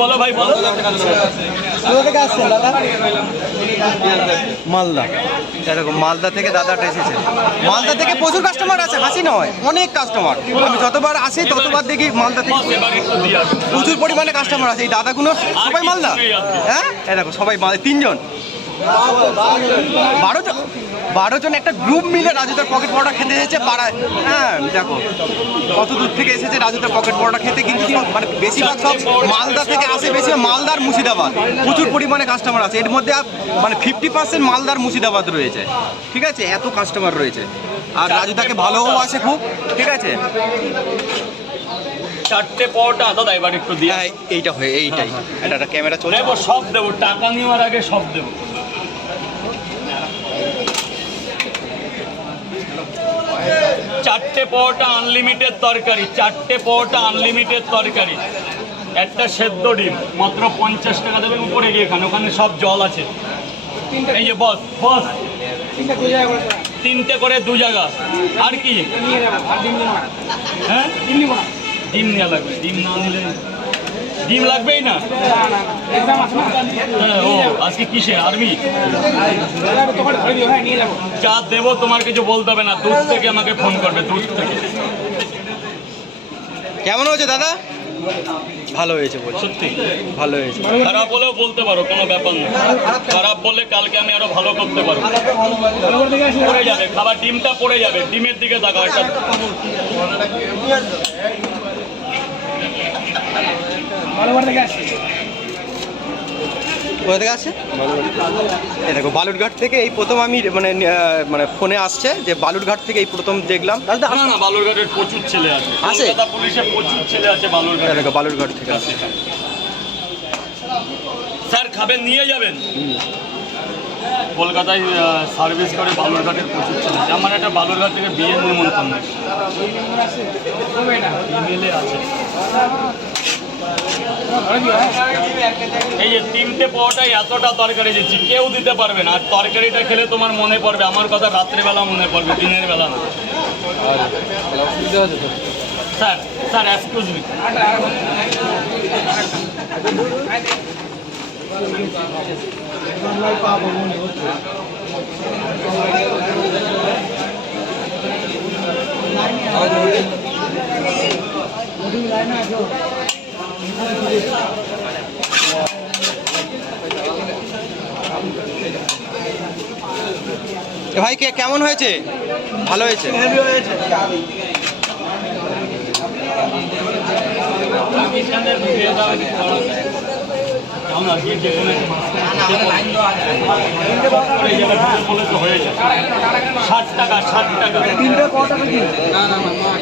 বলো ভাই বলো। কোথা থেকে আসছেন দাদা? মালদা। এরকম মালদা থেকে দাদাটা এসেছে। মালদা থেকে প্রচুর কাস্টমার আছে, হাসি নয়, অনেক কাস্টমার। আমি যতবার আসি ততবার দেখি মালদা থেকে প্রচুর পরিমাণে কাস্টমার আছে। এই দাদাগুলো সবাই মালদা। হ্যাঁ, এই দেখো সবাই মালদা, 3 জন 12 জন একটা গ্রুপ মিলে রাজুদার পকেট পরোটা খেতে এসেছে পাড়ায়। হ্যাঁ দেখো কত দূর থেকে এসেছে রাজুদার পকেট পরোটা খেতে, কিন্তু মানে বেশিরভাগ সব মালদা থেকে আসে, বেশি মালদার মুর্শিদাবাদ প্রচুর পরিমাণে কাস্টমার আছে। এর মধ্যে মানে 50% মালদার মুর্শিদাবাদ রয়েছে, ঠিক আছে, এত কাস্টমার রয়েছে। আর রাজুদাকে ভালোও আসে খুব, ঠিক আছে। 4টে পরোটা দাদা এবার একটু দিয়ে। হ্যাঁ এইটা হয়ে এইটাই, এটা একটা ক্যামেরা চলছে। দেবো, সব দেবো, টাকা নেওয়ার আগে সব দেবো। চারটে পরোটা আনলিমিটেড তরকারি, 4টে পরোটা আনলিমিটেড তরকারি, একটা সেদ্ধ ডিম, মাত্র 50 টাকা দেবেন। উপরে গিয়ে খান, ওখানে সব জল আছে। এই যে বস বস, 3টে করে 2 জায়গা। আর কি? হ্যাঁ ডিম নেওয়া লাগবে, ডিম না নিলে ডিম লাগবেই না। হ্যাঁ, ও আজকে কিসে আর্মি? যা দেবো তোমার কিছু বলতে হবে না, দুধ থেকে আমাকে ফোন করবে, দুধ থেকে। কেমন হয়েছে দাদা? ভালো হয়েছে বলছি, সত্যি ভালো হয়েছে। খারাপ হলেও বলতে পারো, কোনো ব্যাপার না। খারাপ বললে কালকে আমি আরো ভালো করতে পারবো। পড়ে যাবে খাবার, ডিমটা পড়ে যাবে, ডিমের দিকে তাকাও। একটা কোথা থেকে আসছে? এই দেখো বালুরঘাট থেকে এই প্রথম আমি মানে ফোনে আসছে যে বালুরঘাট থেকে এই প্রথম দেখলাম। না না, বালুরঘাটের প্রচুর ছেলে আছে, কলকাতা পুলিশের প্রচুর ছেলে আছে বালুরঘাটে। দেখো বালুরঘাট থেকে আসছে। স্যার খাবেন, নিয়ে যাবেন। কলকাতায় সার্ভিস করে বালুরঘাটের প্রচুর ছেলে আছে। আমার একটা বালুরঘাট থেকে বিয়ের নিমন্ত্রণ ইমেলে আছে। এই যে 3টে পরোটায় এতটা তরকারি দিচ্ছি, কেউ দিতে পারবে না। আর তরকারিটা খেলে তোমার মনে পড়বে আমার কথা, রাত্রেবেলা মনে পড়বে, দিনের বেলা না। স্যার স্যার এক্সকিউজ মি, ভাই কেমন হয়েছে? ভালো হয়েছে। হয়ে যায় 60 টাকা 60 টাকা।